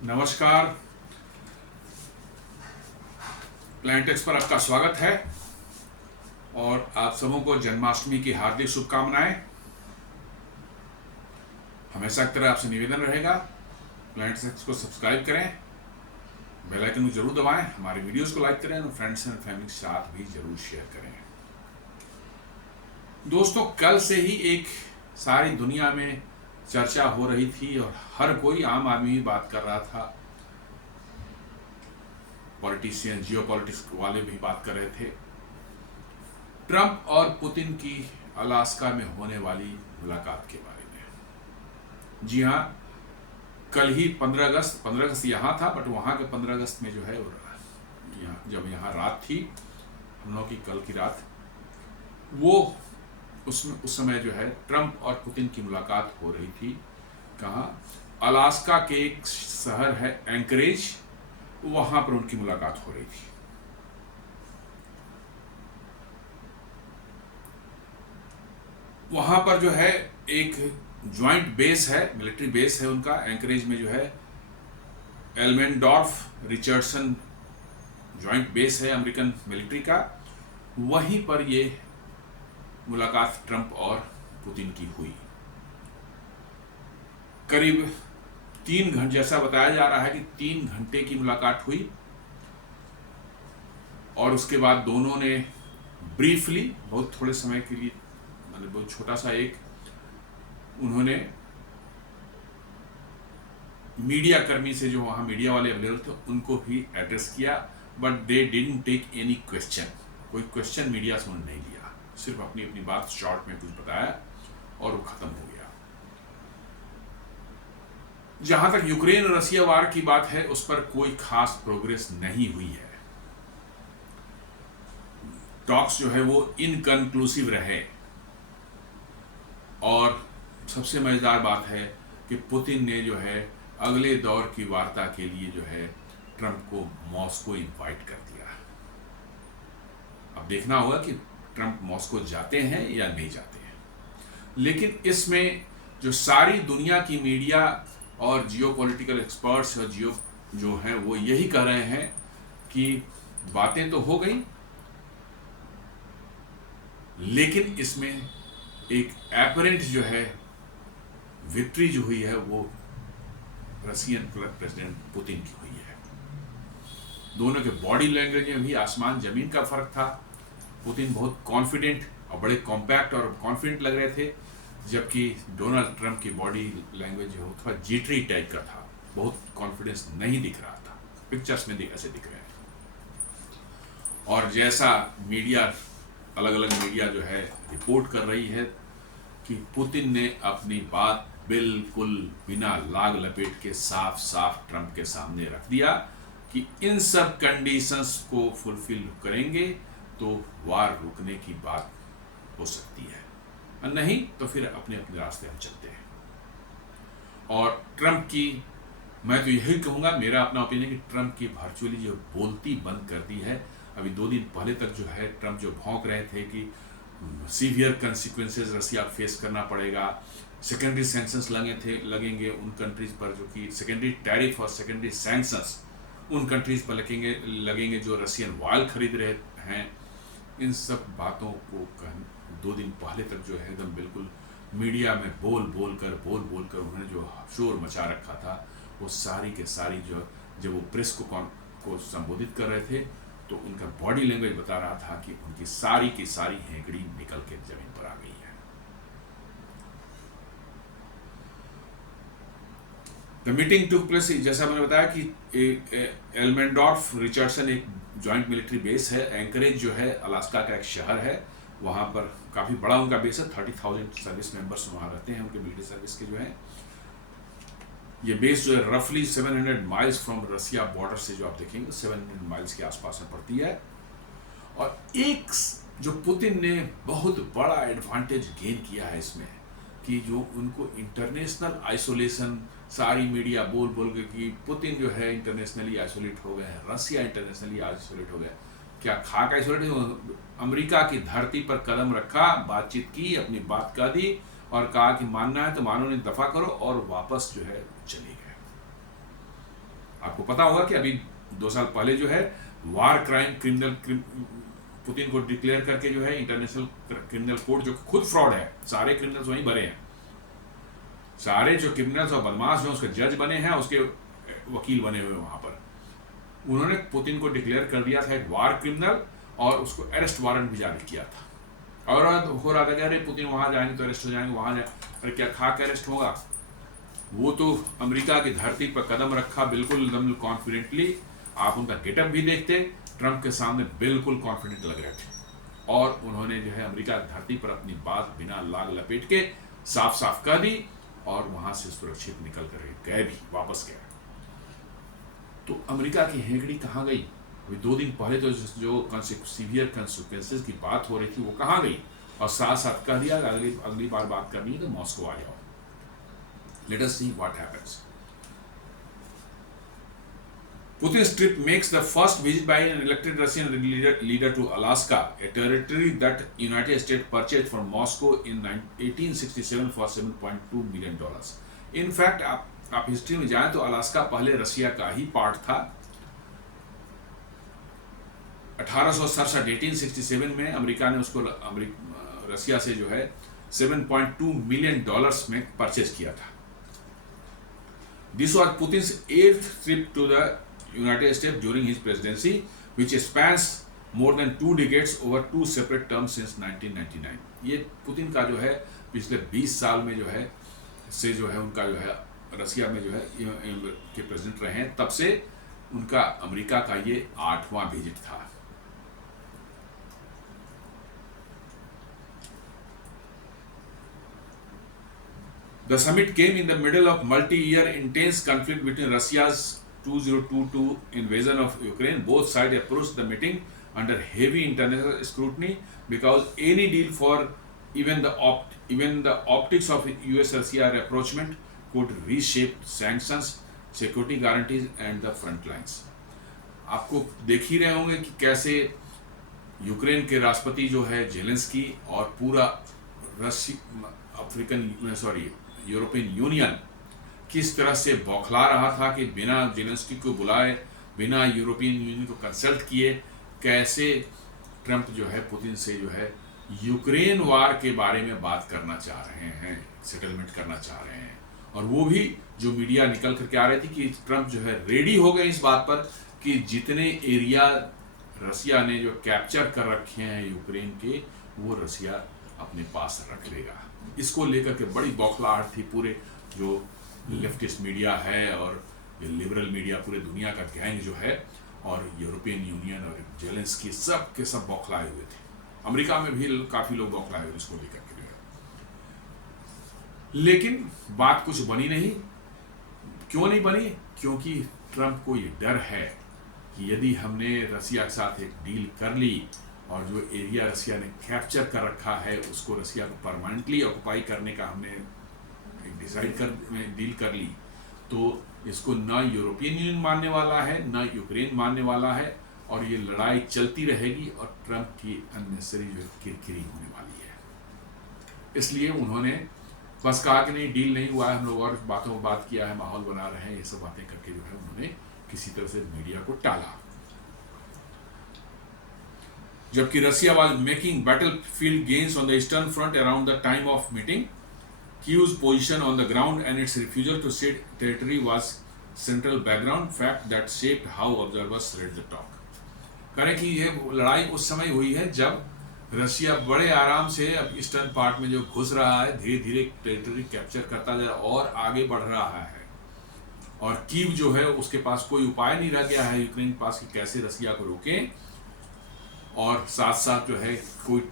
नमस्कार। प्लैनेटेक्स पर आपका स्वागत है और आप सबों को जन्माष्टमी की हार्दिक शुभकामनाएं। हमेशा की तरह आपसे निवेदन रहेगा, प्लैनेटेक्स को सब्सक्राइब करें, बेल आइकन को जरूर दबाएं, हमारे वीडियोस को लाइक करें और फ्रेंड्स एंड फैमिली के साथ भी जरूर शेयर करें। दोस्तों, कल से ही एक सारी दुनिया में चर्चा हो रही थी और हर कोई आम आदमी भी बात कर रहा था, पॉलिटिशियन, जियोपॉलिटिक्स वाले भी बात कर रहे थे, ट्रंप और पुतिन की अलास्का में होने वाली मुलाकात के बारे में। जी हाँ, कल ही 15 अगस्त यहाँ था, बट वहाँ के 15 अगस्त में जो है जब यहाँ रात थी, हम लोगों की कल की रात, वो उस समय जो है ट्रंप और पुतिन की मुलाकात हो रही थी। कहाँ? अलास्का के एक शहर है एंकरेज, वहां पर उनकी मुलाकात हो रही थी। वहां पर जो है एक ज्वाइंट बेस है, मिलिट्री बेस है उनका, एंकरेज में जो है एल्मेंडॉर्फ रिचर्डसन ज्वाइंट बेस है अमेरिकन मिलिट्री का। वहीं पर ये मुलाकात ट्रंप और पुतिन की हुई। करीब 3 घंटे, जैसा बताया जा रहा है कि 3 घंटे की मुलाकात हुई और उसके बाद दोनों ने ब्रीफली, बहुत थोड़े समय के लिए, मतलब बहुत छोटा सा उन्होंने मीडिया कर्मी से, जो वहां मीडिया वाले अवेलेबल थे, उनको भी एड्रेस किया, but they didn't take any question. कोई क्वेश्चन मीडिया से उन्होंने नहीं लिया, सिर्फ अपनी अपनी बात शॉर्ट में कुछ बताया और वो खत्म हो गया। जहां तक यूक्रेन और रसिया वार की बात है, उस पर कोई खास प्रोग्रेस नहीं हुई है। टॉक्स जो है वो इनकन्क्लूसिव रहे और सबसे मजेदार बात है कि पुतिन ने जो है अगले दौर की वार्ता के लिए जो है ट्रंप को मॉस्को इनवाइट कर दिया। अब देखना होगा कि ट्रंप मॉस्को जाते हैं या नहीं जाते हैं, लेकिन इसमें जो सारी दुनिया की मीडिया और जियोपॉलिटिकल एक्सपर्ट्स और जो है वो यही कह रहे हैं कि बातें तो हो गई, लेकिन इसमें एक एपरेंट जो है विक्ट्री जो हुई है वो रशियन प्रेसिडेंट पुतिन की हुई है। दोनों के बॉडी लैंग्वेज में भी आसमान जमीन का फर्क था। पुतिन बहुत कॉन्फिडेंट और बड़े कॉम्पैक्ट और कॉन्फिडेंट लग रहे थे, जबकि डोनाल्ड ट्रंप की बॉडी लैंग्वेज जो थोड़ा जीटरी टाइप का था, बहुत कॉन्फिडेंस नहीं दिख रहा था। पिक्चर्स में ऐसे दिख रहे हैं। और जैसा मीडिया, अलग अलग मीडिया जो है रिपोर्ट कर रही है कि पुतिन ने अपनी बात बिल्कुल बिना लाग लपेट के साफ साफ ट्रंप के सामने रख दिया कि इन सब कंडीशंस को फुलफिल करेंगे तो वार रुकने की बात हो सकती है, और नहीं तो फिर अपने अपने रास्ते हम चलते हैं। और ट्रंप की, मैं तो यही कहूँगा, मेरा अपना ओपिनियन, कि ट्रंप की वर्चुअली जो बोलती बंद कर दी है। अभी 2 दिन पहले तक जो है ट्रंप जो भौंक रहे थे कि सीवियर कंसिक्वेंसेस रसिया फेस करना पड़ेगा, सेकेंडरी सैंक्शंस लगेंगे उन कंट्रीज पर, जो कि सेकेंडरी टैरिफ और सेकेंडरी सैंक्शंस उन कंट्रीज पर लगेंगे जो रशियन ऑयल खरीद रहे हैं। इन सब बातों को 2 दिन पहले तक जो है एकदम बिल्कुल मीडिया में बोल बोल कर उन्होंने जो शोर मचा रखा था, वो सारी के सारी जब वो प्रेस को संबोधित कर रहे थे, तो उनका बॉडी लैंग्वेज बता रहा था कि उनकी सारी की सारी हेंकड़ी निकल के जमीन पर आ गई है। द मीटिंग टुक प्लेस, जैसा मैंने बताया कि एल्मेंडॉर्फ रिचर्डसन एक जॉइंट मिलिट्री बेस है। एंकरेज जो है अलास्का का एक शहर है, वहां पर काफी बड़ा उनका बेस है। 30,000 सर्विस मेंबर्स वहां रहते हैं, उनके मिलिट्री सर्विस के जो है। ये बेस जो है रफली 700 माइल्स फ्रॉम रसिया बॉर्डर से, जो आप देखेंगे 700 माइल्स के आसपास में पड़ती है। और एक जो पुतिन ने बहुत बड़ा एडवांटेज गेन किया है इसमें, कि जो उनको इंटरनेशनल आइसोलेशन, सारी मीडिया बोल बोल के कि पुतिन जो है इंटरनेशनली आइसोलेट हो गए हैं, रसिया इंटरनेशनली आइसोलेट हो गया। क्या खाक आइसोलेट? अमेरिका की धरती पर कदम रखा, बातचीत की, अपनी बात कह दी और कहा कि मानना है तो मानो, नहीं दफा करो, और वापस जो है चले गए। आपको पता होगा कि अभी 2 साल पहले जो है वार क्राइम क्रिमिनल पुतिन को डिक्लेयर करके जो है इंटरनेशनल क्रिमिनल कोर्ट, जो खुद फ्रॉड है, सारे क्रिमिनल्स वहीं भरे हैं, सारे जो क्रिमिनल्स और बदमाश हैं उसके जज बने हैं, उसके वकील बने हुए वहां पर, उन्होंने पुतिन को डिक्लेयर कर दिया था एक वार क्रिमिनल और उसको अरेस्ट वारंट भी जारी किया था। और हो रहा था कि अरे पुतिन वहां जाएंगे तो अरेस्ट हो जाएंगे, वहां जाए, अरे क्या खा के अरेस्ट होगा? वो तो अमेरिका की धरती पर कदम रखा बिल्कुल एकदम कॉन्फिडेंटली। आप उनका गेटअप भी देखते, ट्रंप के सामने बिल्कुल कॉन्फिडेंट लग रहे थे, और उन्होंने जो है अमेरिका की धरती पर अपनी बात बिना लाग लपेट के साफ साफ कह दी और वहां से सुरक्षित निकल कर गए भी, वापस गए। तो अमेरिका की हेगड़ी कहाँ गई? अभी 2 दिन पहले तो जो सीवियर कंसिक्वेंसेस की बात हो रही थी वो कहाँ गई? और साथ साथ कह दिया अगली बार बात करनी है तो मॉस्को आ जाओ। Let us see what happens. Putin's trip makes the first visit by an elected Russian leader to Alaska, a territory that United States purchased from Moscow in 1867 for $7.2 million. In fact, आप history में जाएं तो Alaska पहले रसिया का ही part था। 1867 में America ने उसको रसिया से जो है $7.2 मिलियन में परचेज किया था। This was Putin's 8th trip to the United States during his presidency, which spans more than 2 decades over 2 separate terms since 1999. ये पुतिन का जो है पिछले 20 साल में जो है से जो है उनका जो है रसिया में जो है के प्रेसिडेंट रहे हैं, तब से उनका अमेरिका का ये 8वां विजिट था। The summit came in the middle of multi-year intense conflict between Russia's 2022 invasion of Ukraine. Both sides approached the meeting under heavy international scrutiny because any deal for even the optics of US-Russia rapprochement could reshape sanctions, security guarantees and the front lines. आपको देख ही रहे होंगे कि कैसे Ukraine के राष्ट्रपति जो है जेलेंस्की और पूरा यूरोपियन यूनियन किस तरह से बौखला रहा था कि बिना जेलेंस्की को बुलाए, बिना यूरोपियन यूनियन को कंसल्ट किए कैसे ट्रंप जो है पुतिन से जो है यूक्रेन वार के बारे में बात करना चाह रहे हैं, सेटलमेंट करना चाह रहे हैं। और वो भी जो मीडिया निकल करके आ रही थी कि ट्रंप जो है रेडी हो गए इस बात पर कि जितने एरिया रसिया ने जो कैप्चर कर रखे हैं यूक्रेन के, वो रसिया अपने पास रख लेगा। इसको लेकर के बड़ी बौखलाहट थी, पूरे जो लेफ्टिस्ट मीडिया है और लिबरल मीडिया, पूरे दुनिया का गैंग जो है, और यूरोपियन यूनियन और जेलेंस्की सब के सब बौखलाए हुए थे। अमेरिका में भी काफी लोग बौखलाए हुए इसको लेकर के। लेकिन बात कुछ बनी नहीं। क्यों नहीं बनी? क्योंकि ट्रंप को ये डर है कि यदि हमने रसिया के साथ एक डील कर ली और जो एरिया रसिया ने कैप्चर कर रखा है उसको रसिया को परमानेंटली ऑक्युपाई करने का हमने डील कर ली, तो इसको ना यूरोपियन यूनियन मानने वाला है ना यूक्रेन मानने वाला है, और ये लड़ाई चलती रहेगी और ट्रंप की अननेसेसरी जो किरकिरी होने वाली है। इसलिए उन्होंने बस कहा कि नहीं, डील नहीं हुआ है, हम लोग और बातों में बात किया है, माहौल बना रहे हैं, ये सब बातें करके जो है उन्होंने किसी तरह से मीडिया को टाला। जबकि रसिया was making battlefield gains on the eastern front around the time of meeting, Kyiv's position on the ground and its refusal to cede territory was central background fact that shaped how observers read the talk. करें कि ये लड़ाई उस समय हुई है जब रसिया बड़े आराम से अब ईस्टर्न पार्ट में जो घुस रहा है, धीरे धीरे टेरिटरी कैप्चर करता जा रहा और आगे बढ़ रहा है, और कीव जो है उसके पास कोई उपाय नहीं रह गया है यूक्रेन के पास कि कैसे रसिया को रोकें, और साथ साथ जो है कोई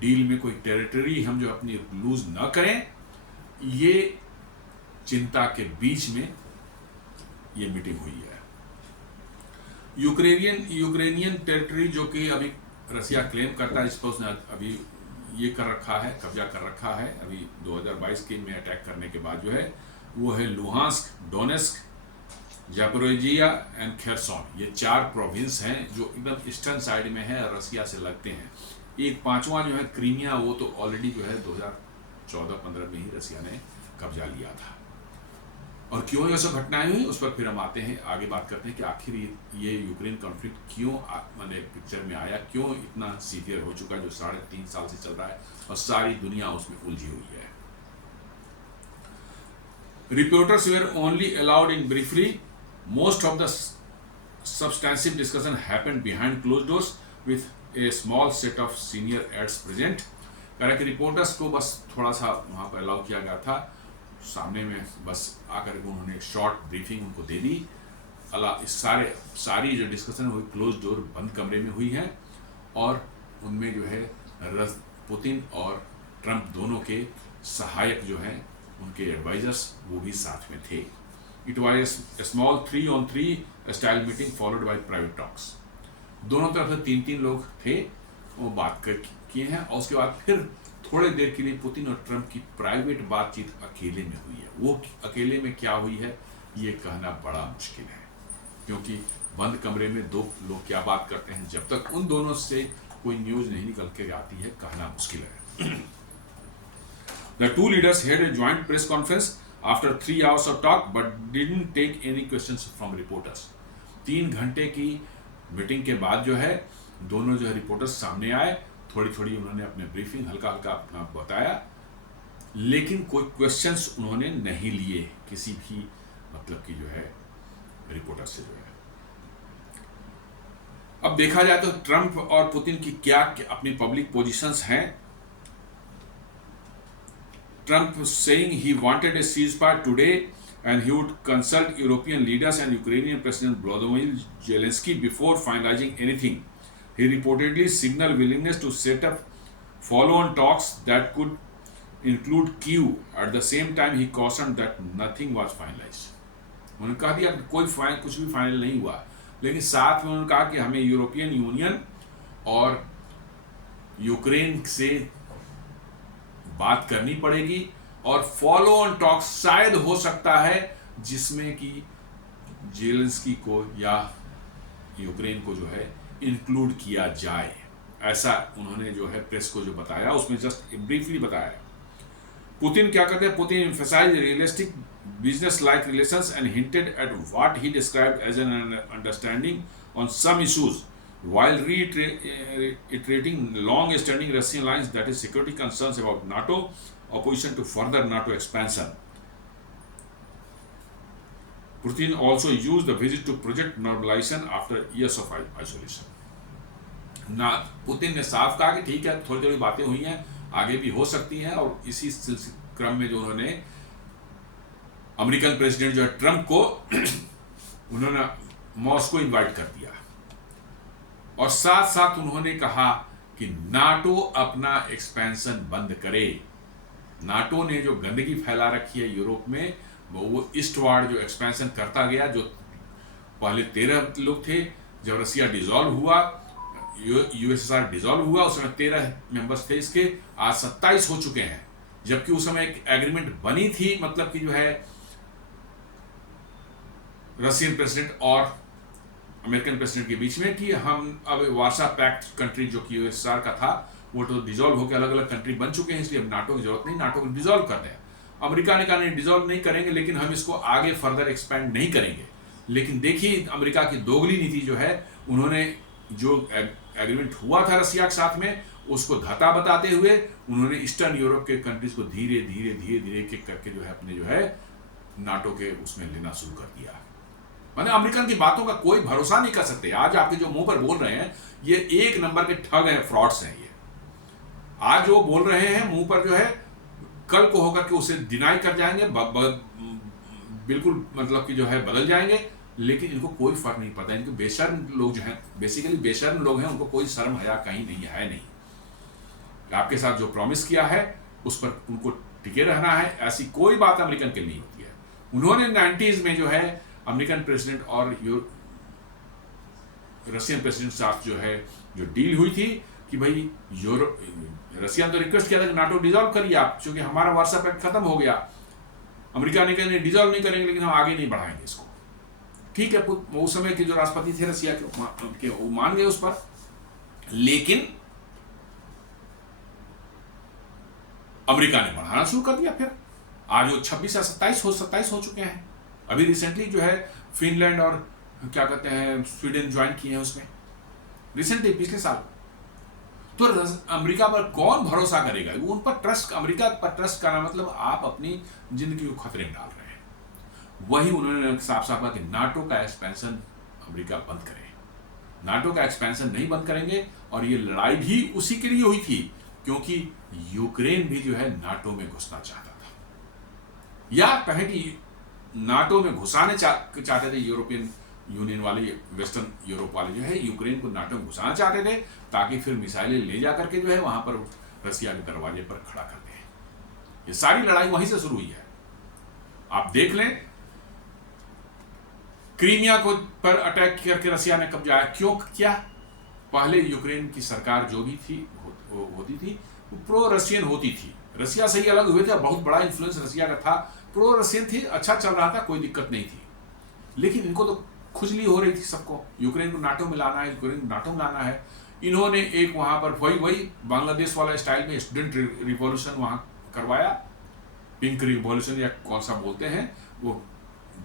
डील में कोई टेरिटरी हम जो अपनी लूज न करें। ये चिंता के बीच में ये मीटिंग हुई है। यूक्रेनियन टेरिटरी जो कि अभी रसिया क्लेम करता है, इस पर उसने अभी ये कर रखा है, कब्जा कर रखा है अभी 2022 के में अटैक करने के बाद जो है, वो है लुहांस्क, डोनेस्क, ज़ैपोरिजिया एंड खेरसोन। ये 4 प्रोविंस हैं जो एकदम ईस्टर्न साइड में है, रसिया से लगते हैं। एक 5वां जो है क्रीमिया, वो तो ऑलरेडी जो है 2014-15 में ही रसिया ने कब्जा लिया था। और क्यों ये सब घटनाएं हुई उस पर फिर हम आते हैं, आगे बात करते हैं कि आखिर ये यूक्रेन कॉन्फ्लिक्ट क्यों मैंने पिक्चर में आया, क्यों इतना सीवियर हो चुका, जो 3.5 साल से चल रहा है और सारी दुनिया उसमें उलझी हुई है। Reporters were only allowed in briefly. Most of the substantive discussion happened behind closed doors with a small set of senior aides present. कह रहे कि रिपोर्टर्स को बस थोड़ा सा वहाँ पर अलाउ किया गया था, सामने में बस आकर के उन्होंने एक शॉर्ट ब्रीफिंग उनको दे दी। सारी जो डिस्कशन हुई क्लोज डोर बंद कमरे में हुई है और उनमें जो है पुतिन और ट्रंप दोनों के सहायक जो हैं उनके एडवाइजर्स वो भी साथ में थे। It was a small 3-on-3 style meeting followed by private talks. दोनों तरफ से 3-3 लोग थे, वो बात कर किए हैं और उसके बाद फिर थोड़ी देर के लिए पुतिन और ट्रंप की प्राइवेट बातचीत अकेले में हुई है। वो अकेले में क्या हुई है ये कहना बड़ा मुश्किल है, क्योंकि बंद कमरे में दो लोग क्या बात करते हैं, जब तक उन दोनों से कोई न्यूज नहीं निकल के आती है कहना मुश्किल है। The two leaders had a joint press conference after 3 hours of talk, but didn't take any questions from reporters. 3 घंटे की मीटिंग के बाद जो है दोनों जो है रिपोर्टर्स सामने आए, थोड़ी उन्होंने अपने ब्रीफिंग हल्का अपना बताया, लेकिन कोई क्वेश्चंस उन्होंने नहीं लिए किसी भी मतलब की जो है रिपोर्टर से जो है। अब देखा जाए तो ट्रंप और पुतिन की क्या अपनी पब्लिक पोजीशंस हैं। Trump saying he wanted a ceasefire today and he would consult European leaders and Ukrainian President Volodymyr Zelensky before finalizing anything. He reportedly signaled willingness to set up follow-on talks that could include Kyiv. At the same time, he cautioned that nothing was finalized. उन्होंने कहा दिया कुछ भी final नहीं हुआ, लेकिन साथ में उन्होंने कहा कि हमें यूरोपियन यूनियन और यूक्रेन से बात करनी पड़ेगी और फॉलो ऑन टॉक शायद हो सकता है जिसमें कि जेलेंस्की को या यूक्रेन को जो है इंक्लूड किया जाए। ऐसा उन्होंने जो है प्रेस को जो बताया उसमें जस्ट ब्रीफली बताया। पुतिन क्या करते हैं, Putin emphasized realistic business-like relations and hinted at what he described as an understanding on some issues, while reiterating long-standing Russian lines, that is security concerns about NATO, opposition to further NATO expansion. Putin also used the visit to project normalization after years of isolation. Putin ने साफ कहा कि ठीक है, थोड़ी बातें हुई हैं, आगे भी हो सकती हैं, और इसी क्रम में जो उन्होंने अमेरिकन प्रेसिडेंट जो है ट्रंप को उन्होंने मॉस्को इनवाइट कर दिया और साथ उन्होंने कहा कि नाटो अपना एक्सपेंशन बंद करे। नाटो ने जो गंदगी फैला रखी है यूरोप में, वो ईस्टवार्ड जो एक्सपेंशन करता गया, जो पहले 13 लोग थे, जब रसिया डिसॉल्व हुआ, यूएसएसआर डिसॉल्व हुआ, उस समय 13 मेंबर्स थे इसके, आज 27 हो चुके हैं, जबकि उस समय एक एग्रीमेंट बनी थी, मतलब कि जो है रशियन प्रेसिडेंट और अमेरिकन प्रेसिडेंट के बीच में कि हम अब वार्सा पैक्ट कंट्री जो कि यूएसएसआर का था वो तो डिसॉल्व होकर अलग अलग कंट्री बन चुके हैं, इसलिए अब नाटो की जरूरत नहीं, नाटो को डिसॉल्व कर दें। अमेरिका ने कहा नहीं, डिसॉल्व नहीं करेंगे, लेकिन हम इसको आगे फर्दर एक्सपैंड नहीं करेंगे। लेकिन देखिए अमेरिका की दोगली नीति जो है, उन्होंने जो एग्रीमेंट हुआ था रसिया के साथ में उसको धता बताते हुए उन्होंने ईस्टर्न यूरोप के कंट्रीज को धीरे धीरे एक करके जो है अपने जो है नाटो के उसमें लेना शुरू कर दिया। मैंने अमेरिकन की बातों का कोई भरोसा नहीं कर सकते। आज आपके जो मुंह पर बोल रहे हैं ये एक नंबर के ठग हैं, फ्रॉड्स हैं। ये आज जो बोल रहे हैं मुंह पर जो है, कल को होकर के उसे डिनाई कर जाएंगे, बिल्कुल मतलब कि जो है बदल जाएंगे, लेकिन इनको कोई फर्क नहीं पड़ता। इनके बेशर्म लोग जो हैं, बेसिकली बेशर्म लोग हैं, उनको कोई शर्म हया कहीं नहीं है नहीं। आपके साथ जो प्रॉमिस किया है उस पर उनको टिके रहना है, ऐसी कोई बात अमेरिकन के नहीं होती है। उन्होंने 90s में जो है अमेरिकन प्रेसिडेंट और रशियन प्रेसिडेंट साथ जो है जो डील हुई थी कि भाई रशिया ने तो रिक्वेस्ट किया था कि नाटो डिसॉल्व करिए आप, क्योंकि हमारा वार्सा पैक्ट खत्म हो गया। अमेरिका ने कहा डिसॉल्व नहीं करेंगे, लेकिन हम आगे नहीं बढ़ाएंगे इसको। ठीक है, उस समय के जो राष्ट्रपति थे रशिया के वो मान गए उस पर, लेकिन अमेरिका ने बढ़ाना शुरू कर दिया। फिर आज वो 26 या 27 हो चुके हैं। अभी रिसेंटली जो है फिनलैंड और क्या कहते हैं स्वीडन ज्वाइन किए हैं उसमें, रिसेंटली पिछले साल। तो अमेरिका पर कौन भरोसा करेगा? वो उन पर ट्रस्ट, अमेरिका पर ट्रस्ट करना मतलब आप अपनी जिंदगी को खतरे में डाल रहे हैं। वही उन्होंने साफ साफ कहा कि नाटो का एक्सपेंशन अमेरिका बंद करे। नाटो का एक्सपेंशन नहीं बंद करेंगे, और ये लड़ाई भी उसी के लिए हुई थी क्योंकि यूक्रेन भी जो है नाटो में घुसना चाहता था, या कहे कि नाटो में घुसाने चाहते थे। यूरोपियन यूनियन वाले, वेस्टर्न यूरोप वाले जो है यूक्रेन को नाटो में घुसाना चाहते थे, ताकि फिर मिसाइलें ले जा करके जो है वहां पर रसिया के दरवाजे पर खड़ा कर दें। ये सारी लड़ाई वहीं से शुरू हुई है। आप देख लें, क्रीमिया को पर अटैक करके रसिया ने कब्जा क्यों किया? पहले यूक्रेन की सरकार जो भी थी होती थी वो प्रो रशियन होती थी। रसिया से ही अलग हुए थे, बहुत बड़ा इन्फ्लुएंस रसिया का था, प्रो रशियन थी, अच्छा चल रहा था, कोई दिक्कत नहीं थी। लेकिन इनको तो खुजली हो रही थी सबको, यूक्रेन को नाटो में लाना है, यूक्रेन को नाटो में लाना है। इन्होंने एक वहां पर वही बांग्लादेश वाला स्टाइल में स्टूडेंट रिवॉल्यूशन वहां करवाया, पिंक रिवॉल्यूशन या कौन सा बोलते हैं, वो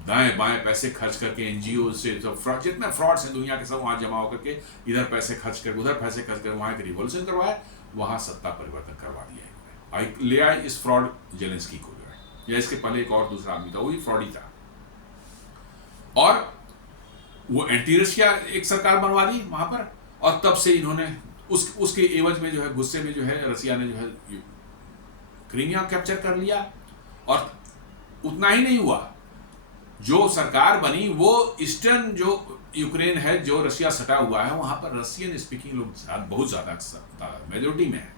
दाएं बाएं पैसे खर्च करके एनजीओ से जितने फ्रॉड्स हैं दुनिया के सब वहां जमा होकर के इधर पैसे खर्च करके उधर पैसे खर्च करके वहां एक रिवॉल्यूशन करवाया, वहां सत्ता परिवर्तन करवा दिया। ले आए इस फ्रॉड जेलेंस्की को जो है, या इसके पहले एक और दूसरा आदमी था, वही फ्रॉड ही था, और वो एंटी रशिया एक सरकार बनवा दी वहां पर। और तब से इन्होंने उसके एवज में जो है, गुस्से में जो है, रसिया ने जो है क्रीमिया कैप्चर कर लिया। और उतना ही नहीं हुआ, जो सरकार बनी वो ईस्टर्न जो यूक्रेन है, जो रशिया सटा हुआ है, वहां पर रशियन स्पीकिंग लोग बहुत ज्यादा मेजोरिटी में है।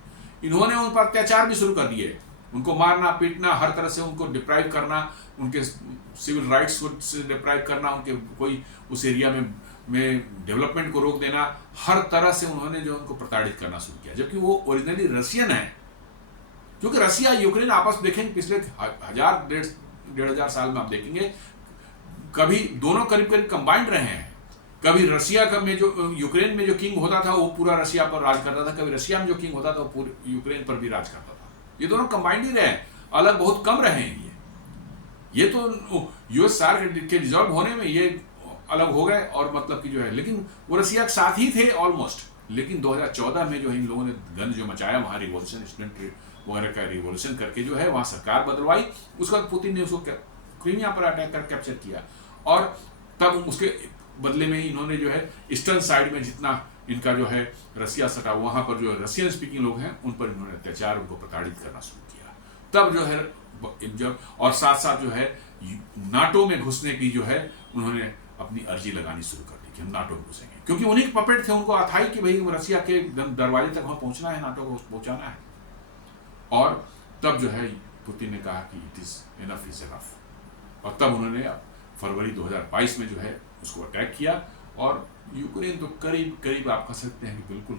इन्होंने उन पर अत्याचार भी शुरू कर दिए, उनको मारना पीटना, हर तरह से उनको डिप्राइव करना, उनके सिविल राइट्स को डिप्राइव करना, उनके कोई उस एरिया में डेवलपमेंट को रोक देना, हर तरह से उन्होंने जो उनको प्रताड़ित करना शुरू किया, जबकि वो ओरिजिनली रशियन है। क्योंकि रशिया यूक्रेन आपस देखेंगे पिछले 1000-1500 साल में आप देखेंगे कभी दोनों करीब करीब कंबाइंड रहे हैं। कभी रशिया का में जो यूक्रेन में जो किंग होता था वो पूरा रशिया पर राज करता था, कभी रशिया में जो किंग होता था वो पूरे यूक्रेन पर भी राज करता था। ये दोनों कंबाइंड ही रहे, अलग बहुत कम रहे हैं। ये तो यूएसआर के डिसॉल्व होने में ये अलग हो गए, और मतलब कि जो है, लेकिन वो रशिया के साथ ही थे ऑलमोस्ट। लेकिन 2014 में जो इन लोगों ने गंद जो मचाया वहां, रिवॉल्यूशन, स्टूडेंट वगैरह का रिवॉल्यूशन करके जो है वहां सरकार बदलवाई, उसके बाद पुतिन ने उसको क्रीमिया पर अटैक कर कैप्चर किया। और तब उसके बदले में इन्होंने जो है ईस्टर्न साइड में जितना इनका जो है रसिया सटा, वहां पर जो रशियन स्पीकिंग लोग हैं उन पर इन्होंने अत्याचार, उनको प्रताड़ित करना शुरू किया। तब जो है जब, और साथ साथ जो है नाटो में घुसने की जो है उन्होंने अपनी अर्जी लगानी शुरू कर दी कि हम नाटो में घुसेंगे, क्योंकि उन्हीं के पपेट थे, उनको अथाई कि भाई रशिया के दरवाजे तक वहां पहुंचना है, नाटो को पहुंचाना है। और तब जो है पुतिन ने कहा कि इट इज इनफ, और तब उन्होंने फरवरी 2022 में जो है उसको अटैक किया। और यूक्रेन तो करीब करीब आप कह सकते हैं कि बिल्कुल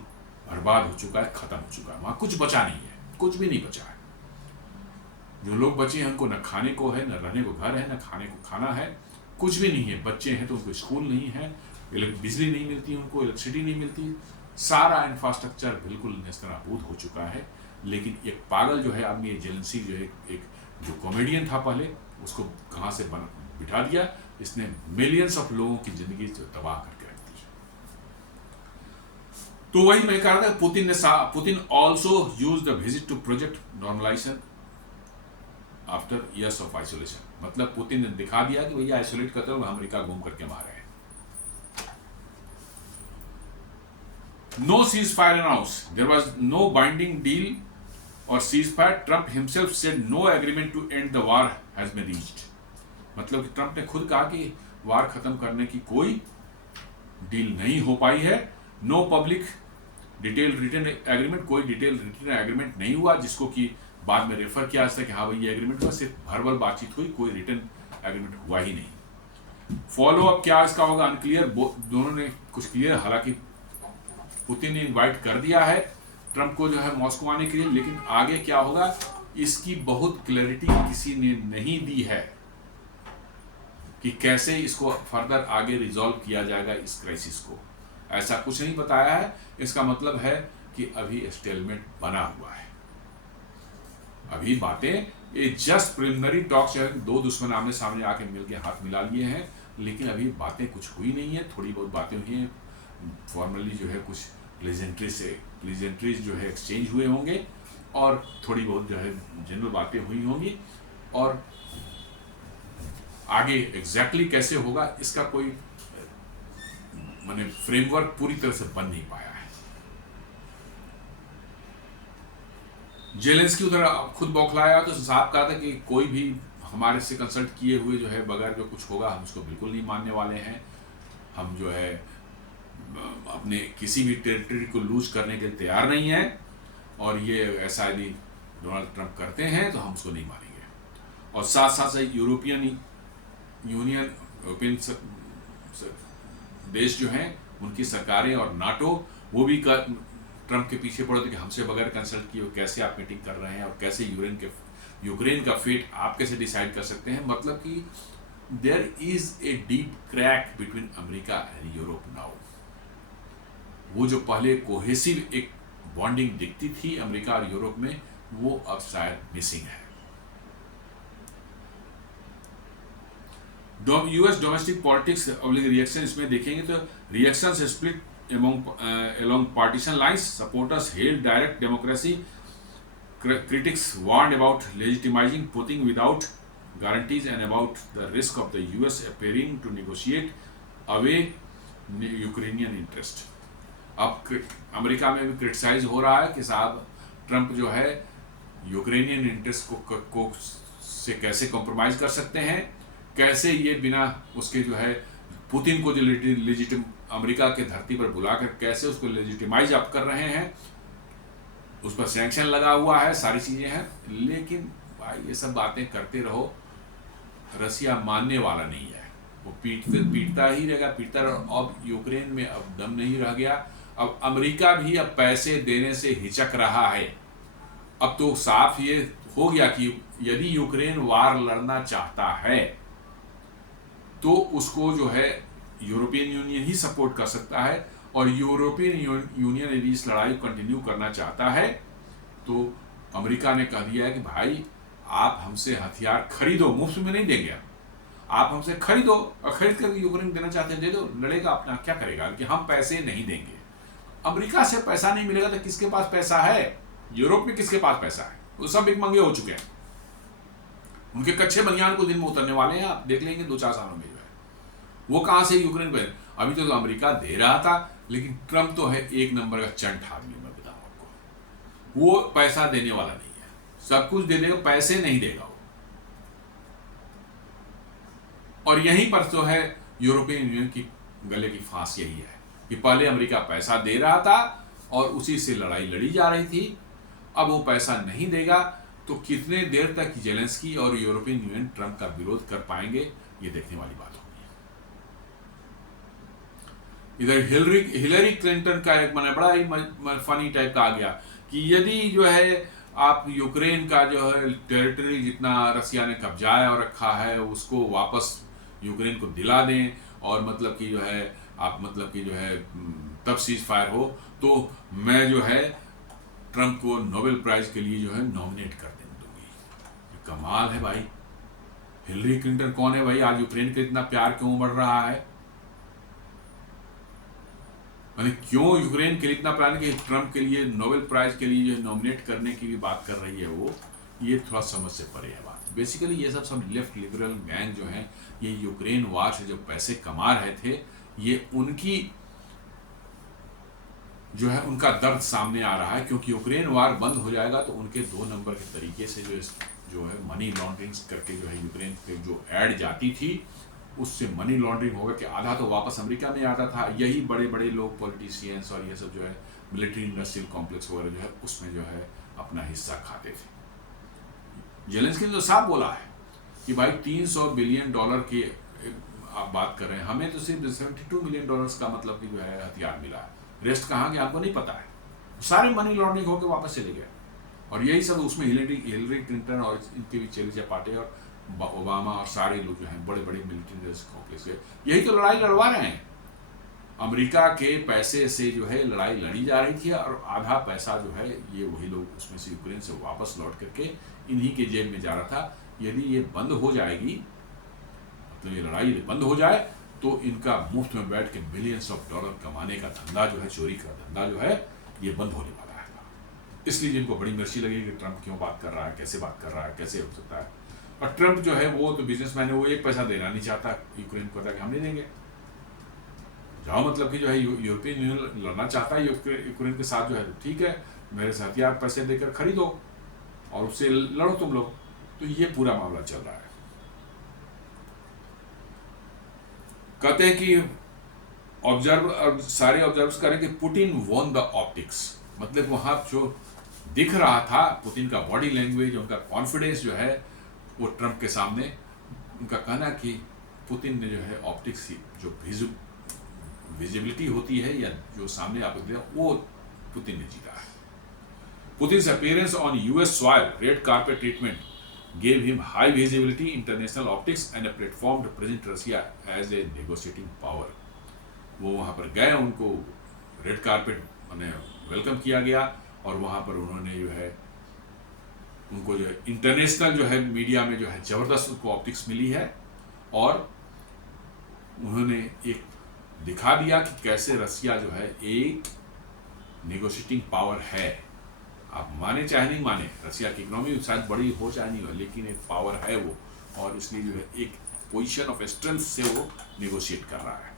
बर्बाद हो चुका है, खत्म हो चुका है, वहां कुछ बचा नहीं है, कुछ भी नहीं बचा है। जो लोग बचे हैं उनको न खाने को है, न रहने को घर है, न खाने को खाना है, कुछ भी नहीं है। बच्चे हैं तो उनको स्कूल नहीं है, बिजली नहीं मिलती, उनको इलेक्ट्रिसिटी नहीं मिलती, सारा इंफ्रास्ट्रक्चर बिल्कुल नेस्तनाबूद हो चुका है। लेकिन एक पागल जो है आदमी, जेलेंस्की जो है, एक जो कॉमेडियन था पहले, उसको कहां से बिठा दिया, इसने मिलियंस ऑफ लोगों की जिंदगी तबाह करके रख दी। तो वही मैं कह रहा था, Putin also use the visit to project normalization after years of isolation. मतलब पुतिन ने दिखा दिया कि भैया आइसोलेट करते हो, अमेरिका घूम करके मारे हैं। No ceasefire announce, there was no binding deal और ceasefire. Trump himself said no agreement to end the war has been reached. मतलब कि ट्रंप ने खुद कहा कि वार खत्म करने की कोई डील नहीं हो पाई है। No public detail written agreement, कोई डिटेल रिटन एग्रीमेंट नहीं हुआ, जिसको कि बाद में रेफर किया जाता है कि हाँ भाई ये एग्रीमेंट हुआ, सिर्फ वर्बल बातचीत हुई, कोई रिटन एग्रीमेंट हुआ ही नहीं। फॉलो अप क्या इसका होगा अनक्लियर, दोनों ने कुछ क्लियर, हालांकि पुतिन ने इन्वाइट कर दिया है ट्रंप को जो है मॉस्को आने के लिए, लेकिन आगे क्या होगा इसकी बहुत क्लैरिटी किसी ने नहीं दी है कि कैसे इसको फर्दर आगे रिजॉल्व किया जाएगा इस क्राइसिस को, ऐसा कुछ नहीं बताया है। इसका मतलब है कि अभी स्टेलमेंट बना हुआ है, अभी बातें ये जस्ट प्रिलिमिनरी टॉक्स है, दो दुश्मन आमने सामने आके मिलके हाथ मिला लिए हैं, लेकिन अभी बातें कुछ हुई नहीं है। थोड़ी बहुत बातें हुई हैं, फॉर्मली जो है कुछ प्लेजेंट्रीज जो है एक्सचेंज हुए होंगे, और थोड़ी बहुत जो है जनरल बातें हुई होंगी, और आगे एग्जैक्टली कैसे होगा इसका कोई माने फ्रेमवर्क पूरी तरह से बन नहीं पाया है। जेलेंस्की उधर खुद बौखलाया तो साहब कहा था कि कोई भी हमारे से कंसल्ट किए हुए जो है बगैर जो कुछ होगा हम उसको बिल्कुल नहीं मानने वाले हैं। हम जो है अपने किसी भी टेरिटरी को लूज करने के लिए तैयार नहीं है, और ये ऐसा यदि डोनाल्ड ट्रंप करते हैं तो हम उसको नहीं मानेंगे। और साथ साथ से यूरोपियन देश जो हैं उनकी सरकारें और नाटो वो भी ट्रंप के पीछे पड़े थे कि हमसे बगैर कंसल्ट किए कैसे आप मीटिंग कर रहे हैं, और कैसे यूक्रेन का फेट आप कैसे डिसाइड कर सकते हैं। मतलब कि there is a deep crack between America and Europe now. वो जो पहले कोहेसिव एक बॉन्डिंग दिखती थी अमेरिका और यूरोप में, वो अब शायद मिसिंग है। यूएस डोमेस्टिक पॉलिटिक्स रिएक्शन इसमें देखेंगे तो रिएक्शन से split along partisan lines. Supporters hailed direct democracy. Critics warned about legitimizing Putin without guarantees and about the risk of the US appearing to negotiate away Ukrainian interest. अब America में भी criticise हो रहा है कि साहब Trump जो है यूक्रेनियन इंटरेस्ट को से कैसे कॉम्प्रोमाइज कर सकते हैं, कैसे ये बिना उसके जो है पुतिन को जो लेजिटिम अमेरिका के धरती पर बुलाकर कैसे उसको लेजिटिमाइज आप कर रहे हैं, उस पर सैंक्शन लगा हुआ है, सारी चीजें हैं। लेकिन भाई ये सब बातें करते रहो, रसिया मानने वाला नहीं है, वो पीटता ही रहेगा, पीटता रहो। अब यूक्रेन में अब दम नहीं रह गया, अब अमेरिका भी अब पैसे देने से हिचक रहा है। अब तो साफ ये हो गया कि यदि यूक्रेन वार लड़ना चाहता है तो उसको जो है यूरोपियन यूनियन ही सपोर्ट कर सकता है, और यूरोपियन यूनियन यदि इस लड़ाई को कंटिन्यू करना चाहता है तो अमेरिका ने कह दिया है कि भाई आप हमसे हथियार खरीदो, मुफ्त में नहीं देंगे, आप हमसे खरीदो, और खरीद कर यूक्रेन देना चाहते हैं दे दो, लड़ेगा अपना, क्या करेगा, कि हम पैसे नहीं देंगे। अमेरिका से पैसा नहीं मिलेगा तो किसके पास पैसा है? यूरोप में किसके पास पैसा है? वो सब एक मंगे हो चुके हैं, उनके कच्चे बनियान को दिन में उतरने वाले हैं, आप देख लेंगे 2-4 सालों में जो है वो कहां से यूक्रेन पे। अभी तो अमेरिका दे रहा था, लेकिन ट्रंप तो है एक नंबर का चंट आदमी, मैं बताऊं आपको, वो पैसा देने वाला नहीं है, सब कुछ दे देगा, पैसे नहीं देगा वो। और यहीं पर तो है यूरोपियन यूनियन की गले की फांस यही है कि पहले अमेरिका पैसा दे रहा था और उसी से लड़ाई लड़ी जा रही थी, अब वो पैसा नहीं देगा तो कितने देर तक जेलेंस्की और यूरोपियन यूनियन ट्रंप का विरोध कर पाएंगे, ये देखने वाली बात होगी। इधर हिलरी क्लिंटन का एक बड़ा ही फनी टाइप का आ गया कि यदि जो है आप यूक्रेन का जो है टेरिटरी जितना रसिया ने कब्जाया और रखा है उसको वापस यूक्रेन को दिला दें, और मतलब कि जो है आप मतलब कि जो है तब सीज फायर हो, तो मैं जो है ट्रंप को नोबेल प्राइज के लिए जो है नॉमिनेट कर दूंगी। कमाल है भाई, हिलरी क्लिंटन कौन है भाई? आज यूक्रेन के इतना प्यार क्यों बढ़ रहा है? मैंने क्यों यूक्रेन के लिए इतना प्लान कि ट्रंप के लिए नोबेल प्राइज के लिए जो नॉमिनेट करने की भी बात कर रही है वो, ये थोड़ा समझ से परे है बात। बेसिकली ये सब लेफ्ट लिबरल गैंग जो है ये यूक्रेन वार से जो पैसे कमा रहे थे, ये उनकी जो है उनका दर्द सामने आ रहा है, क्योंकि यूक्रेन वार बंद हो जाएगा तो उनके 2 नंबर के तरीके से जो है मनी लॉन्ड्रिंग करके जो है यूक्रेन पे जो ऐड जाती थी उससे मनी लॉन्ड्रिंग होगा कि आधा तो वापस अमेरिका में आता था। यही बड़े बड़े लोग पॉलिटिशियंस और ये सब जो है मिलिट्री इंडस्ट्रियल कॉम्प्लेक्स वगैरह जो है उसमें जो है अपना हिस्सा खाते थे। जेलेंस्की ने तो साफ बोला है कि भाई $300 बिलियन की आप बात कर रहे हैं, हमें तो सिर्फ $72 मिलियन का मतलब कि जो है हथियार मिला है, रेस्ट कहाँ गया हमको नहीं पता है। सारे मनी लॉन्ड्रिंग होकर वापस चले गए, और यही सब उसमें हिलरी क्लिंटन और इनके भी चेली चपाटे और ओबामा और सारे लोग जो हैं बड़े बड़े मिलिट्री कॉम्प्लेक्स के यही तो लड़ाई लड़वा रहे हैं। अमेरिका के पैसे से जो है लड़ाई लड़ी जा रही थी, और आधा पैसा जो है ये वही लोग उसमें से यूक्रेन से वापस लौट करके इन्हीं के जेब में जा रहा था। यदि ये बंद हो जाएगी, तो ये लड़ाई बंद हो जाए, तो इनका मुफ्त में बैठ के बिलियंस ऑफ डॉलर कमाने का धंधा जो है, चोरी का धंधा जो है, ये बंद होने वाला है। इसलिए जिनको बड़ी मिर्ची लगेगी कि ट्रंप क्यों बात कर रहा है, कैसे बात कर रहा है, कैसे हो सकता है। और ट्रंप जो है वो तो बिजनेसमैन है, वो एक पैसा देना नहीं चाहता यूक्रेन को, कि हम नहीं देंगे। जाओ, मतलब कि जो है यूरोपियन यूनियन लड़ना चाहता है यूक्रेन के साथ, जो है ठीक है, मेरे से हथियार पैसे देकर खरीदो और उससे लड़ो तुम लोग। तो ये पूरा मामला चल रहा है। कहते हैं कि सारे ऑब्जर्व करें कि पुतिन वॉन द ऑप्टिक्स, मतलब वहां जो दिख रहा था पुतिन का बॉडी लैंग्वेज, उनका कॉन्फिडेंस जो है वो ट्रंप के सामने, उनका कहना कि पुतिन ने जो है ऑप्टिक्स की जो विजिबिलिटी होती है या जो सामने आप वो पुतिन ने जीता है। Putin's appearance on US soil, red carpet treatment gave him high visibility, international optics and a platform to present Russia as a negotiating power. वो वहाँ पर गए, उनको रेड कार्पेट मैंने वेलकम किया गया, और वहाँ पर उन्होंने जो है उनको जो है इंटरनेशनल जो है मीडिया में जो है ज़बरदस्त उनको ऑप्टिक्स मिली है, और उन्होंने एक दिखा दिया कि कैसे रसिया जो है एक नेगोशिएटिंग पावर है। आप माने चाहे नहीं माने, रसिया की इकोनॉमी शायद बड़ी हो चाहे नहीं हो, लेकिन एक पावर है वो, और इसलिए जो है एक पोजीशन ऑफ स्ट्रेंथ से वो नेगोशिएट कर रहा है।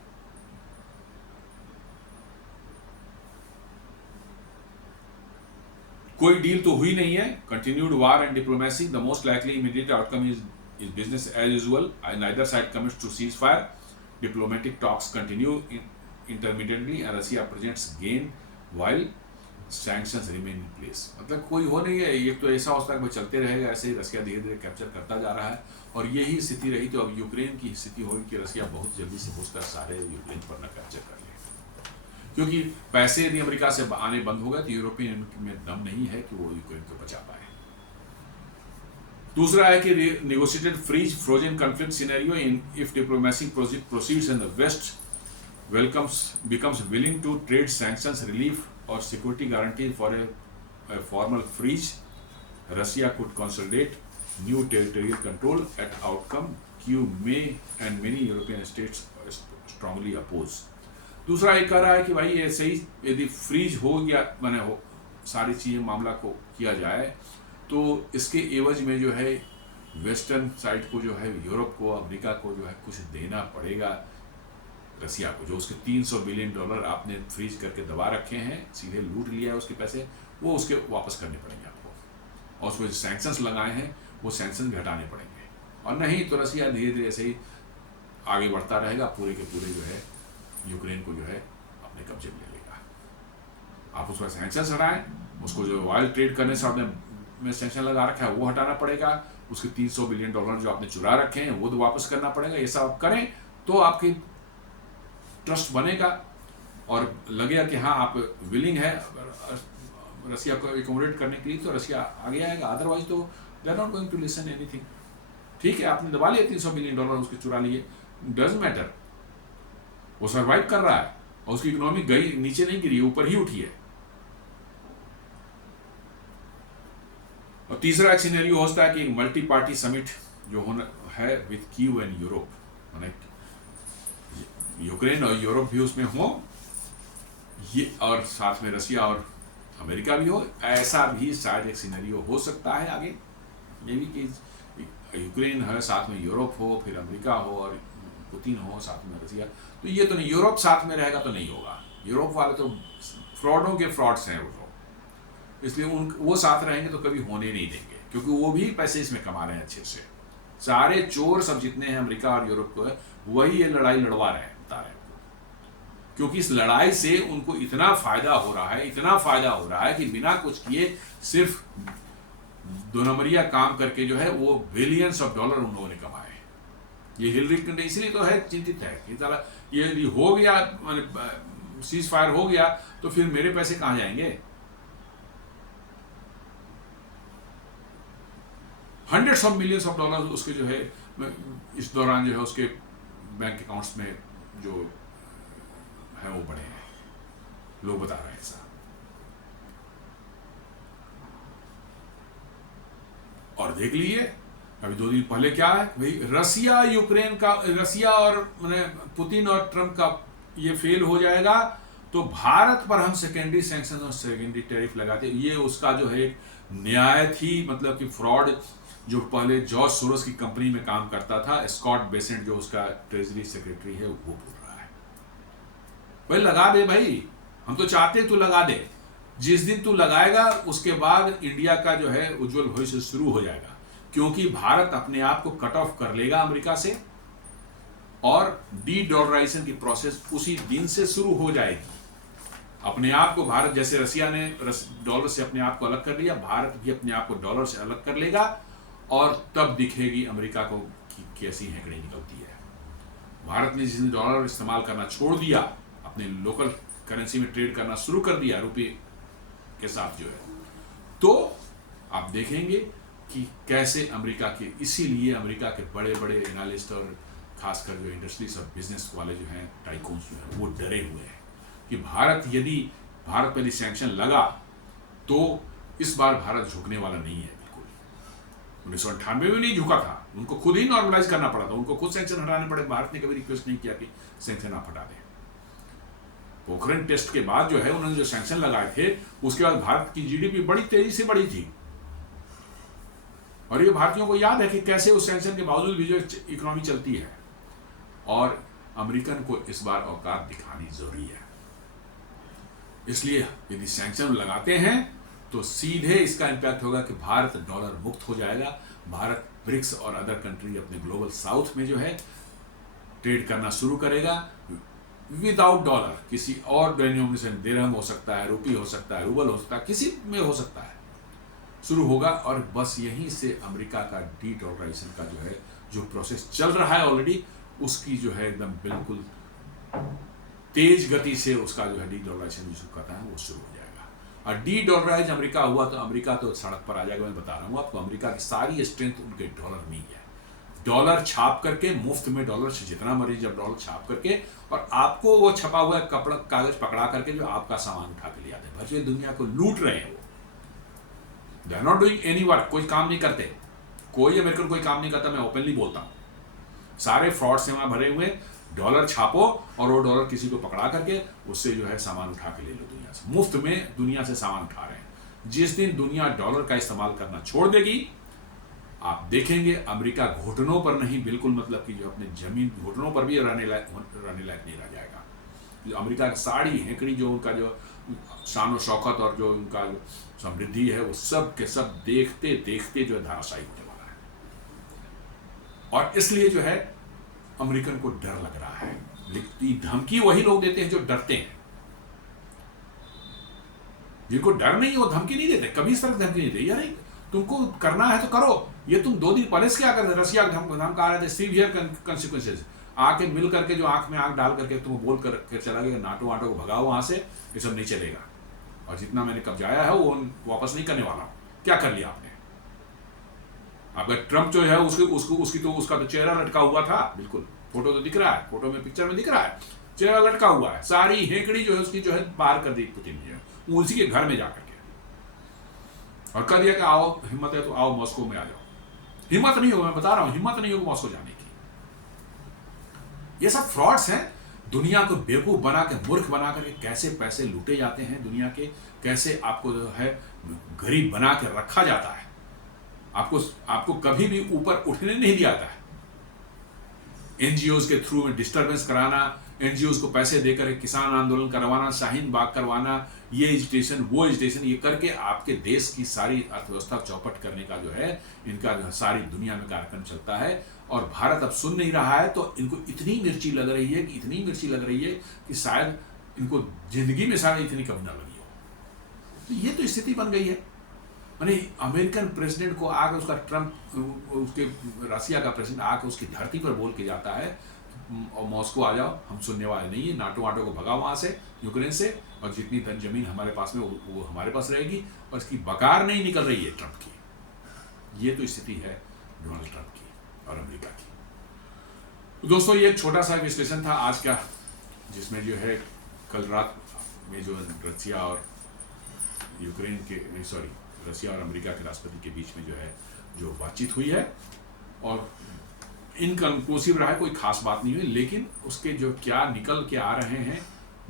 कोई डील तो हुई नहीं है। Continued war and diplomacy, the most likely immediate outcome is business as usual, neither side commits to ceasefire, diplomatic talks continue intermediately and Russia presents gain while sanctions remain in place. मतलब कोई हो नहीं है, ये तो ऐसा होता है कि चलते रहेगा, ऐसे ही रसिया धीरे धीरे कैप्चर करता जा रहा है, और यही स्थिति रही तो अब यूक्रेन की स्थिति होगी कि रसिया बहुत जल्दी से घुसकर सारे यूक्रेन पर न कैप्चर कर ले, क्योंकि पैसे यदि अमेरिका से आने बंद हो गए तो यूरोपियन यूनियन में दम नहीं है कि वो यूक्रेन को बचा पाए। दूसरा है कि negotiated freeze frozen conflict scenario in if diplomacy proceeds and the west becomes willing to trade sanctions relief or security guarantees for a formal freeze, Russia could consolidate new territorial control at outcome Kyiv may and many European states strongly oppose. दूसरा एक कह रहा है कि भाई ऐसे ही यदि freeze हो गया, मैंने हो सारी चीज़ें मामला को किया जाए, तो इसके एवज में जो है वेस्टर्न साइड को जो है यूरोप को, अमेरिका को जो है कुछ देना पड़ेगा रसिया को। जो उसके $300 बिलियन आपने फ्रीज करके दबा रखे हैं, सीधे लूट लिया है उसके पैसे, वो उसके वापस करने पड़ेंगे आपको, और उसको जो सैंक्शंस लगाए हैं वो सैंक्शंस घटाने पड़ेंगे, और नहीं तो रसिया धीरे धीरे ऐसे ही आगे बढ़ता रहेगा, पूरे के पूरे जो है यूक्रेन को जो है अपने कब्जे में ले लेगा। आप उस पर सैंक्शंस हटाएं, उसको जो ऑयल ट्रेड करने से आपने में सैंक्शन लगा रखा है वो हटाना पड़ेगा, उसके $300 बिलियन जो आपने चुरा रखे हैं वो तो वापस करना पड़ेगा। ये सब आप करें तो आपकी ट्रस्ट बनेगा, और लगेगा कि हाँ आप विलिंग है रसिया को एकोमोडेट करने के लिए, तो रसिया आगे आएगा, अदरवाइज तो they are not going to listen anything. ठीक है, आपने दबा लिया $300 बिलियन उसके चुरा लिए, डजंट मैटर, वो सर्वाइव कर रहा है, और उसकी इकोनॉमी गई नीचे नहीं गिरी, ऊपर ही उठी है। और तीसरा एक सिनेरियो हो सकता है कि मल्टी पार्टी समिट जो होना है विद कीव एंड यूरोप, माने यूक्रेन और यूरोप भी उसमें हो, ये और साथ में रसिया और अमेरिका भी हो, ऐसा भी शायद एक सिनेरियो हो सकता है आगे। ये भी कि यूक्रेन है, साथ में यूरोप हो, फिर अमेरिका हो, और पुतिन हो, साथ में रसिया। तो ये तो नहीं, यूरोप साथ में रहेगा तो नहीं होगा, यूरोप वाले तो फ्रॉडों के फ्रॉड्स हैं वो लोग, इसलिए वो साथ रहेंगे तो कभी होने नहीं देंगे, क्योंकि वो भी पैसे इसमें कमा रहे हैं अच्छे से। सारे चोर सब जितने हैं अमेरिका और यूरोप को, वही ये लड़ाई लड़वा रहे हैं, बता रहे हैं, क्योंकि इस लड़ाई से उनको इतना फायदा हो रहा है, इतना फायदा हो रहा है कि बिना कुछ किए, सिर्फ दो नंबरिया काम करके जो है वो बिलियंस ऑफ डॉलर उन लोगों ने कमाए। ये हिलरी क्लिंटन इसलिए तो है, चिंतित है कि ये हो गया, सीज फायर हो गया तो फिर मेरे पैसे कहाँ जाएंगे। $100 of millions उसके जो है इस दौरान जो है उसके बैंक अकाउंट्स में जो हैं वो बढ़े हैं, लोग बता रहे हैं ऐसा। और देख लीजिए अभी 2 दिन पहले क्या है भाई, रसिया यूक्रेन का, रसिया और मैंने पुतिन और ट्रंप का ये फेल हो जाएगा तो भारत पर हम सेकेंडरी सैंक्शन और सेकेंडरी टैरिफ लगाते। ये उसका जो है न्याय थी, मतलब कि फ्रॉड, जो पहले जॉर्ज सोरोस की कंपनी में काम करता था, स्कॉट बेसेंट जो उसका ट्रेजरी सेक्रेटरी है, वो बोल रहा है भाई लगा दे भाई, हम तो चाहते तू लगा दे। जिस दिन तू लगाएगा उसके बाद इंडिया का जो है उज्जवल भविष्य शुरू हो जाएगा, क्योंकि भारत अपने आप को कट ऑफ कर लेगा अमेरिका से और डी डॉलराइजेशन की प्रोसेस उसी दिन से शुरू हो जाएगी। अपने आप को भारत, जैसे रसिया ने डॉलर से अपने आप को अलग कर लिया, भारत भी अपने आप को डॉलर से अलग कर लेगा और तब दिखेगी अमेरिका को कि कैसी हेकड़ी निकलती है। भारत ने जिस दिन डॉलर इस्तेमाल करना छोड़ दिया, अपने लोकल करेंसी में ट्रेड करना शुरू कर दिया रुपये के साथ जो है, तो आप देखेंगे कि कैसे अमेरिका के, इसीलिए अमेरिका के बड़े बड़े एनालिस्ट और खासकर जो इंडस्ट्रीज और बिजनेस वाले जो हैं, टाइकून्स जो हैं, वो डरे हुए हैं कि यदि भारत पर सैंक्शन लगा तो इस बार भारत झुकने वाला नहीं है। बिल्कुल 1998 में नहीं झुका था, उनको खुद ही नॉर्मलाइज करना पड़ा था, उनको खुद सैंक्शन हटाने पड़े। भारत ने कभी रिक्वेस्ट नहीं किया कि सैंक्शन आप हटा दें। पोखरण टेस्ट के बाद जो है उन्होंने जो सैंक्शन लगाए थे, उसके बाद भारत की जीडीपी बड़ी तेजी से बढ़ी थी और ये भारतीयों को याद है कि कैसे उस सैंक्शन के बावजूद भी जो इकोनॉमी चलती है। और अमेरिकन को इस बार औकात दिखानी जरूरी है, इसलिए यदि सैंक्शन लगाते हैं तो सीधे इसका इंपैक्ट होगा कि भारत डॉलर मुक्त हो जाएगा। भारत ब्रिक्स और अदर कंट्री अपने ग्लोबल साउथ में जो है ट्रेड करना शुरू करेगा विदाउट डॉलर, किसी और डिनोमिनेशन, दिरहम हो सकता है, रुपी हो सकता है, रूबल हो सकता है, किसी में हो सकता है, शुरू होगा। और बस यहीं से अमेरिका का डी डॉलराइजेशन का जो है जो प्रोसेस चल रहा है ऑलरेडी, उसकी जो है एकदम बिल्कुल तेज गति से उसका जो है डी डॉलराइजेशन जो कहता है वो शुरू हो जाएगा। और डी डॉलराइज अमेरिका हुआ तो अमेरिका तो सड़क पर आ जाएगा। मैं बता रहा हूँ आपको, अमेरिका की सारी स्ट्रेंथ उनके डॉलर में ही है। डॉलर छाप करके मुफ्त में, डॉलर से जितना मर्जी जब डॉलर छाप करके, और आपको वो छपा हुआ कपड़ा कागज पकड़ा करके जो आपका सामान उठा के ले आते हैं। भले दुनिया को लूट रहे हैं वो, they are not doing any work, कोई काम नहीं करते, कोई अमेरिकन कोई काम नहीं करता। मैं ओपनली बोलता हूँ, सारे फ्रॉड से वहां भरे हुए। डॉलर छापो और वो डॉलर किसी को पकड़ा करके उससे जो है सामान उठा के ले लो दुनिया से, मुफ्त में दुनिया से सामान उठा रहे हैं। जिस दिन दुनिया डॉलर का इस्तेमाल करना छोड़ देगी, आप देखेंगे अमेरिका घुटनों पर नहीं, बिल्कुल मतलब कि जो अपने जमीन घुटनों पर भी रहने लायक नहीं रह जाएगा। जो अमेरिका की सारी हेकड़ी, जो उनका जो शान और शौकत और जो उनका समृद्धि है, वो सब के सब देखते देखते जो है धराशायी होने वाला है। और इसलिए जो है अमेरिकन को डर लग रहा है। लेकिन धमकी वही लोग देते हैं जो डरते हैं। जिनको डर नहीं वो धमकी नहीं देते, कभी इस तरह धमकी नहीं देते। यार तुमको करना है तो करो। ये तुम 2 दिन पहले से क्या करते, रसिया धमका रहे थे सीवियर कंसिक्वेंसेज, आके मिल करके जो आंख में आंख डाल करके तुम बोल कर चला गया नाटो वाटो को भगाओ वहां से, ये सब नहीं चलेगा। और जितना मैंने कब्जाया है वो वापस नहीं करने वाला हूं। क्या कर लिया आपने? अगर ट्रम्प जो है उसका तो चेहरा लटका हुआ था, बिल्कुल फोटो तो दिख रहा है, फोटो में पिक्चर में दिख रहा है, चेहरा लटका हुआ है। सारी हेकड़ी जो है उसकी जो है पार कर दी पुतिन ने, उसी के घर में जाकर के, और कह दिया कि आओ, हिम्मत है तो आओ मॉस्को में आ जाओ। हिम्मत नहीं होगा, मैं बता रहा हूं, हिम्मत नहीं होगी मॉस्को जाने की। ये सब फ्रॉड्स हैं। दुनिया को बेवकूफ बना के, मूर्ख बना करके कैसे पैसे लूटे जाते हैं दुनिया के, कैसे आपको जो है गरीब बना के रखा जाता है। आपको कभी भी ऊपर उठने नहीं दिया जाता है। एनजीओज के थ्रू में डिस्टर्बेंस कराना, एनजीओज को पैसे देकर किसान आंदोलन करवाना, शाहीन बाग करवाना, ये एजिटेशन वो एजिटेशन, ये करके आपके देश की सारी अर्थव्यवस्था चौपट करने का जो है इनका जो सारी दुनिया में कार्यक्रम चलता है। और भारत अब सुन नहीं रहा है, तो इनको इतनी मिर्ची लग रही है कि शायद इनको जिंदगी में शायद इतनी कभी ना लगी हो। तो ये तो स्थिति बन गई है। यानी अमेरिकन प्रेसिडेंट को आकर उसका ट्रम्प, उसके रसिया का प्रेसिडेंट आकर उसकी धरती पर बोल के जाता है और मॉस्को आ जाओ, हम सुनने वाले नहीं है, नाटो वाटो को भगाओ वहां से, यूक्रेन से, और जितनी धन जमीन हमारे पास में वो हमारे पास रहेगी, और इसकी बकार नहीं निकल रही है ट्रम्प की। ये तो स्थिति है डोनाल्ड ट्रम्प की और अमेरिका की। तो दोस्तों, ये एक छोटा सा विश्लेषण था आज का, जिसमें जो है कल रात में जो रसिया और अमेरिका के राष्ट्रपति के बीच में जो बातचीत हुई है, और इनकंक्लूसिव रहा है, कोई खास बात नहीं हुई, लेकिन उसके जो क्या निकल के आ रहे हैं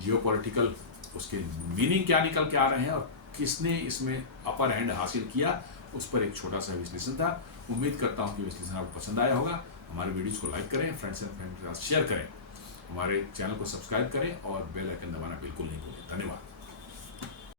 जियोपॉलिटिकल, उसके मीनिंग क्या निकल के आ रहे हैं और किसने इसमें अपर हैंड हासिल किया, उस पर एक छोटा सा विश्लेषण था। उम्मीद करता हूं कि विश्लेषण आपको पसंद आया होगा। हमारे वीडियोस को लाइक करें, फ्रेंड्स एंड फैमिली के साथ शेयर करें, हमारे चैनल को सब्सक्राइब करें और बेल आइकन दबाना बिल्कुल नहीं भूलें। धन्यवाद।